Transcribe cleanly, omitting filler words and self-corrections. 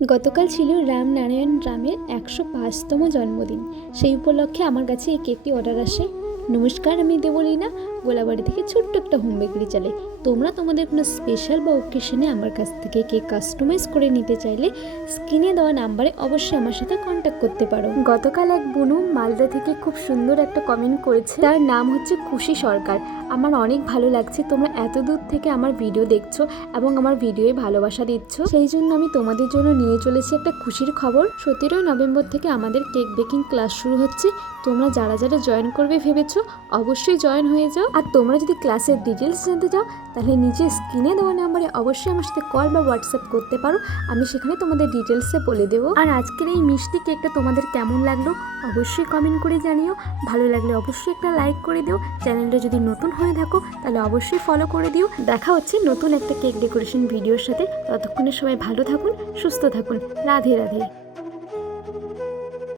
গতকাল ছিল রামনারায়ণ রামের ১০৫তম জন্মদিন। সেই উপলক্ষে আমার কাছে এই কেকটি অর্ডার আসে। নমস্কার, আমি দেবলীনা, গোলাবাড়ি থেকে ছোট্ট একটা হোম বেকারি চালাই। তোমরা তোমাদের কোনো স্পেশাল বা ওকেশনে আমার কাছ থেকে কেক কাস্টমাইজ করে নিতে চাইলে স্ক্রিনে দেওয়া নাম্বারে অবশ্যই আমার সাথে কন্ট্যাক্ট করতে পারো। গতকাল এক বুনু মালদা থেকে খুব সুন্দর একটা কমেন্ট করেছে, তার নাম হচ্ছে খুশি সরকার। আমার অনেক ভালো লাগছে তোমরা এত দূর থেকে আমার ভিডিও দেখছো এবং আমার ভিডিওয়ে ভালোবাসা দিচ্ছ। সেই জন্য আমি তোমাদের জন্য নিয়ে চলেছি একটা খুশির খবর। 17 নভেম্বর থেকে আমাদের কেক বেকিং ক্লাস শুরু হচ্ছে। তোমরা যারা যারা জয়েন করবে ভেবেছো অবশ্যই জয়েন হয়ে যাও। আর তোমরা যদি ক্লাসের ডিটেলস জানতে চাও তাহলে নিচে স্ক্রিনে দেওয়া নাম্বারে অবশ্যই আমার সাথে কল বা হোয়াটসঅ্যাপ করতে পারো। আমি সেখানে তোমাদের ডিটেলসে বলে দেবো। আর আজকের এই মিষ্টি কেকটা তোমাদের কেমন লাগলো অবশ্যই কমেন্ট করে জানিও। ভালো লাগলে অবশ্যই একটা লাইক করে দিও। চ্যানেলটা যদি নতুন হয়ে থাকো তাহলে অবশ্যই ফলো করে দিও। দেখা হচ্ছে নতুন একটা কেক ডেকোরেশন ভিডিওর সাথে। ততক্ষণে সবাই ভালো থাকুন, সুস্থ থাকুন। রাধে রাধে।